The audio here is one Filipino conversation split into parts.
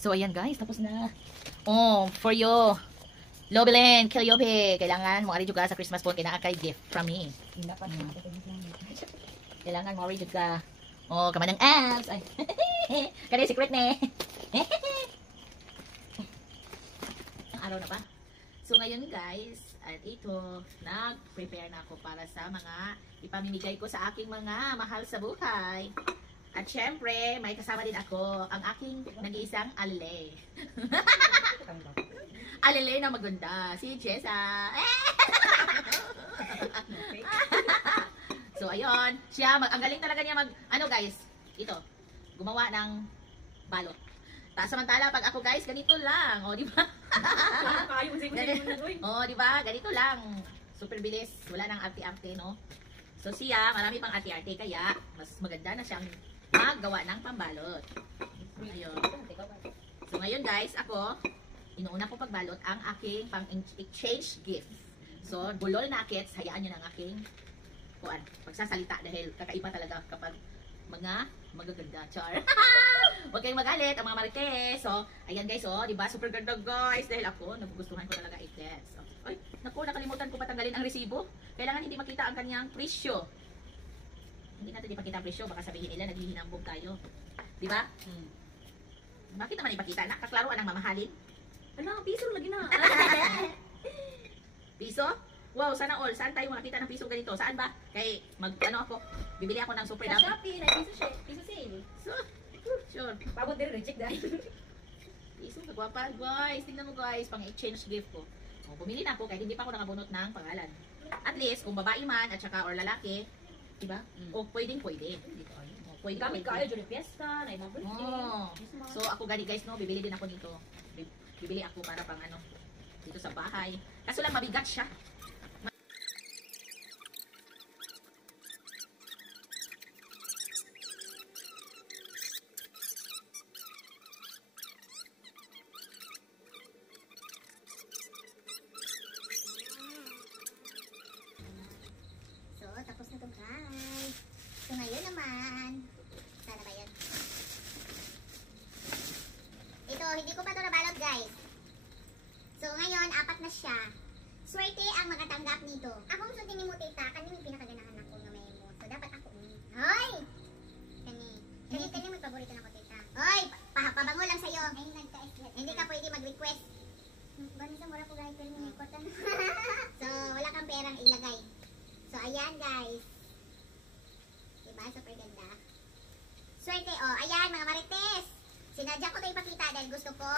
So, ayan guys, tapos na. Oh, for you. Lobelin, Kilyobe. Kailangan mo ari juga sa Christmas phone. Kailangan kay gift from me. Kailangan mo ari juga. Oh, kaman ng abs. Ay. Kaya secret ne. Ang araw na ba? So, ngayon guys, at ito, nag-prepare na ako para sa mga ipamimigay ko sa aking mga mahal sa buhay. At syempre, may kasama din ako, ang aking nag-iisang alele. Alele na maganda, si Jessa. So, ayun, siya, ang galing talaga niya ano guys, ito, gumawa ng balot. Tapos samantala, pag ako guys, ganito lang, o, di ba? O, di ba? Ganito lang. Super bilis, wala nang arte-arte, no? So, siya, marami pang arte-arte, kaya mas maganda na siyang maggawa ng pambalot. Ayun. So ngayon guys, ako, inuuna ko pagbalot ang aking pang-exchange gift. So, bulol na kits, hayaan nyo ng aking pagsasalita dahil kakaiba talaga kapag mga magaganda. Char. Huwag kayong magalit, ang mga marites. So, ayan guys, oh, diba? Super ganda guys. Dahil ako, nagugustuhan ko talaga i-test. So, ay, naku, nakalimutan ko patanggalin ang resibo. Kailangan hindi makita ang kanyang presyo. Hindi natin ipakita ang presyo, baka sabihin nila naghihinambog tayo. Di ba? Bakit naman ipakita? Nakaklaruan ang mamahalin. Ano, piso lagi na. Piso? Wow, sana all. Saan tayo makakita ng piso ganito? Saan ba? Kay, ano ako, bibili ako ng super dami. Sa Shopee, na piso sale. So, sure. Pagod din, reject dahil. Piso, nagwapa. Guys, tingnan mo guys, pang-exchange gift ko. O, bumili na ako kahit hindi pa ako nakabunot ng pangalan. At least, kung babae man, at saka or lalaki, diba? O, pwedeng. Dito, o, pwedeng. Gamit kayo, during fiesta, na ibang birthday. Oh. So, ako gani guys, no, bibili din ako nito. Bibili ako para pang ano, dito sa bahay. Kaso lang, mabigat siya. So, tapos na to guys. So, ngayon naman, sana ba yan? Ito, hindi ko pa to nabalot guys. So, ngayon, 4 na siya. Swerte ang makatanggap nito. Akong so mo tita, kani may pinakaganahan ako nga may mo. So, dapat ako ni. Hoy! Kani may paborito na ko tita. Hoy! Pabango lang sa'yo. Hindi ka pwede mag-request. Bani sa mura po guys, pero may kotan. So, wala kang perang ilagay. So, ayan guys. Diba? Super ganda. Swerte, oh. Ayan, mga marites. Sinadya ko ito ipakita dahil gusto ko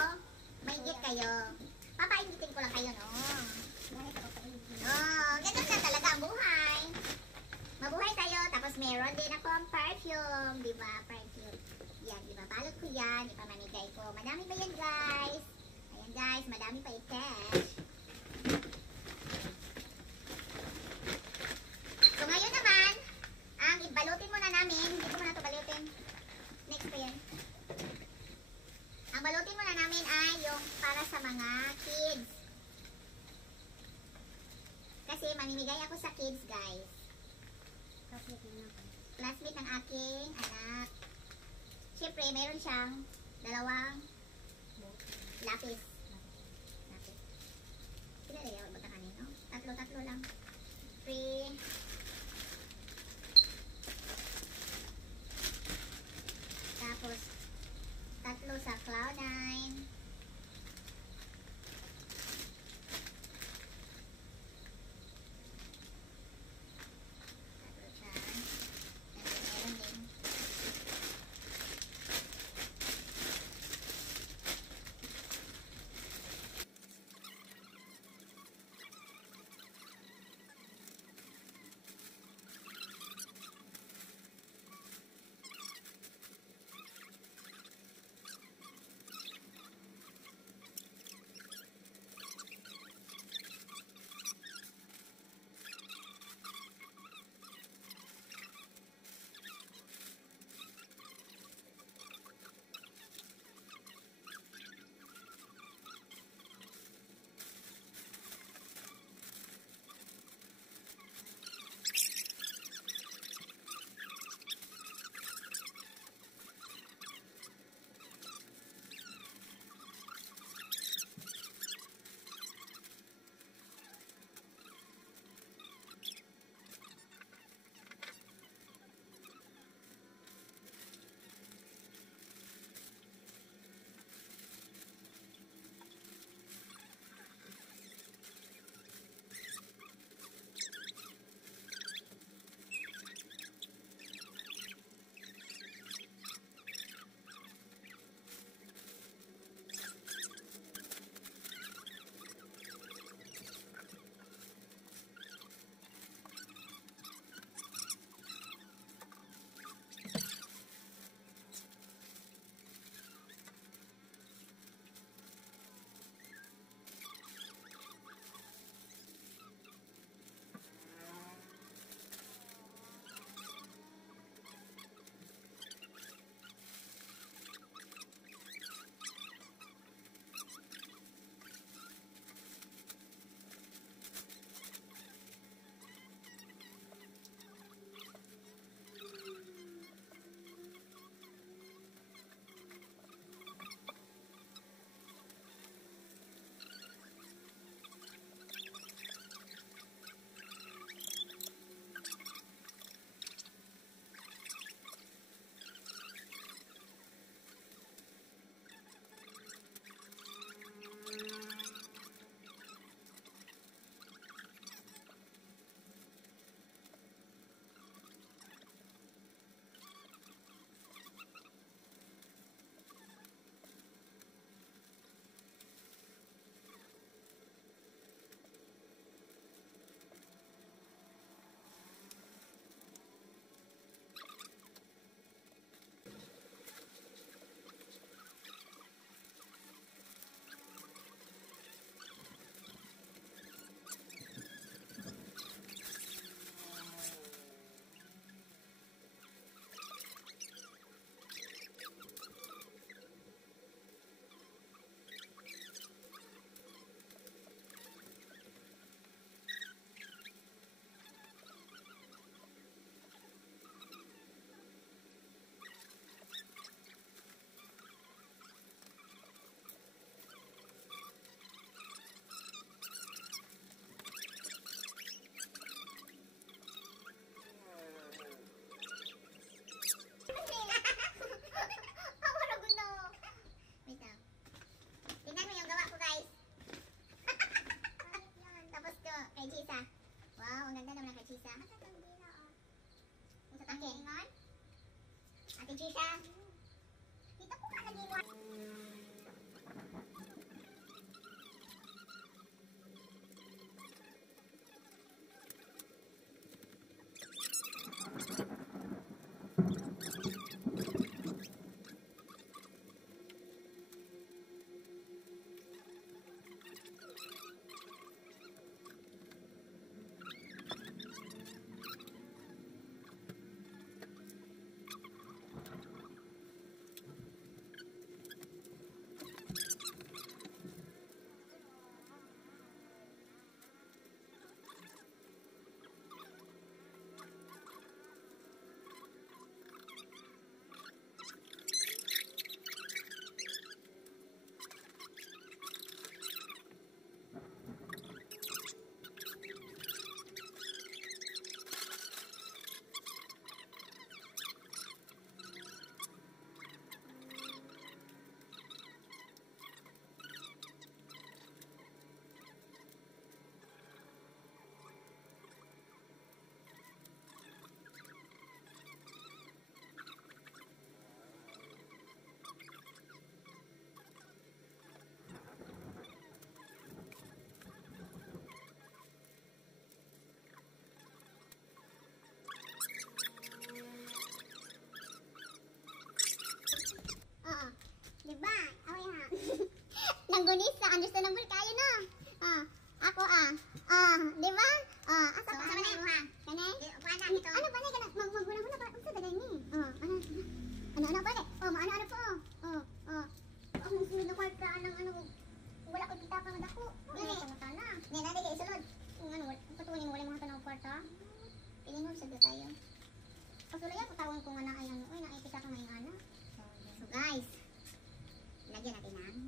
maigit kayo. Papaingitin ko lang kayo, no? Oh, ganun lang talaga ang buhay. Mabuhay tayo. Tapos meron din ako ang perfume. Diba? Perfume. Yan, diba? Balot ko yan. Ipamamigay ko. Madami pa yan, guys. Ayan, guys. Madami pa i-cash. So, ngayon naman, ang ibalutin muna namin, hindi ko muna ito balutin. Next pa yan. Ang balutin muna namin ay yung para sa mga kids. Kasi mamimigay ako sa kids, guys. Classmate ng aking anak. Siyempre, meron siyang 2 lapis. Sila rin yung magta kanino? 3 lang. Free. Tapos, 3 sa Cloud9. Tatlo dyan. And then, meron din. Gucci siya. Kita ko ka lagi mo. Oo. Diba? Away ha. Nanggunis sa understandable kayo no? Ako diba? Asa pa? Sama na yung ha? Kane? Kuana dito. Ano pa na? Magmuna-muna para unsa dagay ni? Ano pa ni? Maano po? Ang sunod na kwarta anong wala ko kita pang dako. Dili sa matana. Ni na dili sulod. Ano patuloy mo wala mga tanong kwarta. Pilingon sa tayo. Pasuloy ako tawon ko nga na ay ano, na kita ka ngayong ana. So guys, lagyan natin ng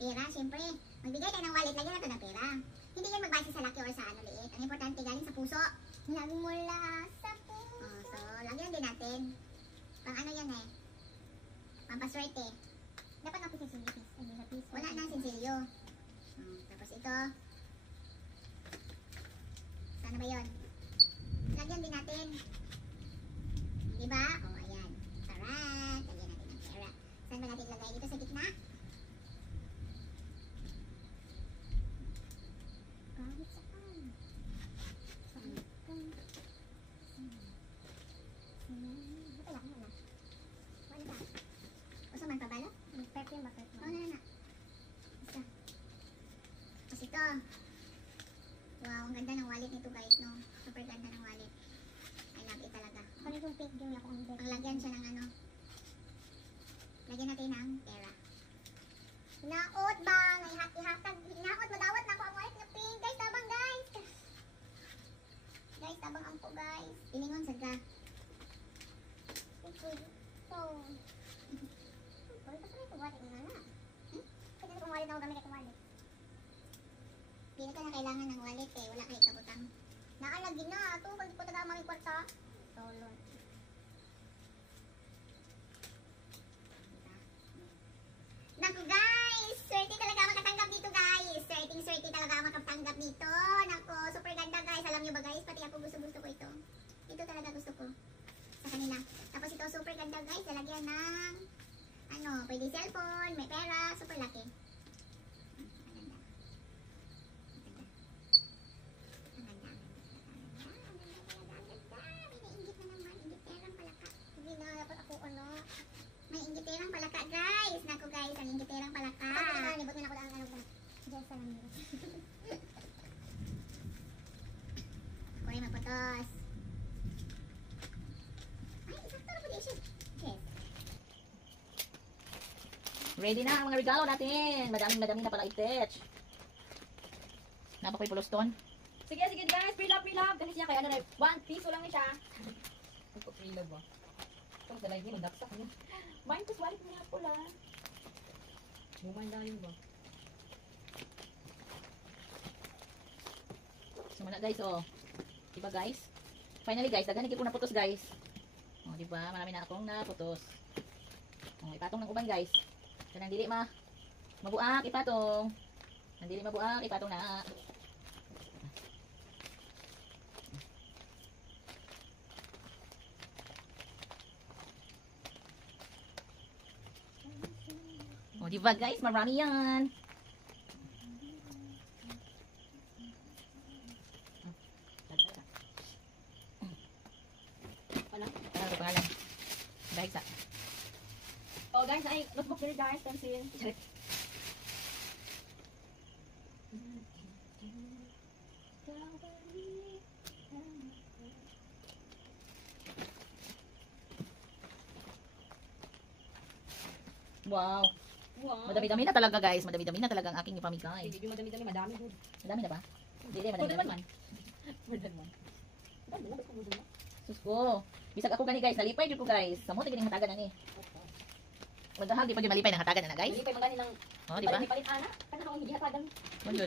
pera. Siyempre, magbigay tayo ng wallet, lagyan natin ng pera. Hindi yan magbase sa laki or sa ano liit. Ang importante galing sa puso. Laging mula sa puso. So, lagyan din natin. Pang ano yan eh. Pampaswerte. Dapat napisinsilyo. Wala nang sinsilyo. Tapos ito. Sana ba yun? Lagyan din natin. Diba? Ayan. Tarat. Lagyan natin ng pera. Saan ba natin lagay? Dito sa gitna? Kahit saan. Ito lang muna. Wala ba? Usa man pabalo? Perfume ba? Perfume. Na. Basta. Tapos ito. Wow, ang ganda ng wallet nito guys, no? Super ganda ng wallet. I love it talaga. Ano yung pink yung ako ang lagyan siya ng ano? Lagyan natin ng pera. Hinaot ba? Ihatag. Hinaot, madawat na ako ang wallet na pink. Guys, tabang guys. Guys, tabang ang po guys. Pilingon sa ga. Okay. So. Pwede pa rin itong wallet nga na. Pwede itong wallet na ako gamit itong wallet. Hindi ka na kailangan ng wallet eh. Wala kayo kabutang. Naalagin na. Ito, pag po taga mga kwarta. Tolon. Naku guys! Swerte talaga makatanggap dito guys. Swerte talaga makatanggap dito. Naku, super ganda guys. Alam nyo ba guys? Pati ako gusto ko ito. Ito talaga gusto ko. Sa kanila. Tapos ito super ganda guys. Lalagyan ng ano, pwede cellphone, may pera. Super laki. May ingiterang palaka guys. Naku guys, ang ingiterang palaka. Nibot na ako ang ano ba? Diyan sa lang nila. Ako ay magputos. Ay, isakto na po di siya. Yes. Ready na ang mga regalo natin. Madaming na pala i-touch. Napakoy puloston. Sige guys, pre-love. Kasi siya kaya ano na, 1 piso lang siya. Ito pre-love ba? Ito dalay niya, magdaksak niya. Mine ko wallet niya pula. Buman lang yun ba? Sumana guys, oh. Diba guys? Finally guys, dagan ko naputos guys. Oh, diba? Marami na akong naputos. Oh, ipatong ng uban guys. Kanang dili mabuak, ipatong. Nang dili mabuak, ipatong na. di ba guys? Marami yan. Wala. Ano pangalan? Guys, Oh guys, ay notebook here guys, pencil. wow. Wow. Madami-dami na talaga guys. Madami-dami na talaga ang aking ipamigay. Hindi yung madami-dami, madami good. Madami na ba? Hindi, More than madami-dami. one. More than one. Ano ba kung more than one? Sus ko. Bisag ako gani guys. Nalipay dito ko guys. Sa mo tigil hatagan na ni. Maghahag di pa gyud malipay ng hatagan na guys. Hindi pa yung magani ng Oh, di ba? palit ana. Kana akong gihatagan.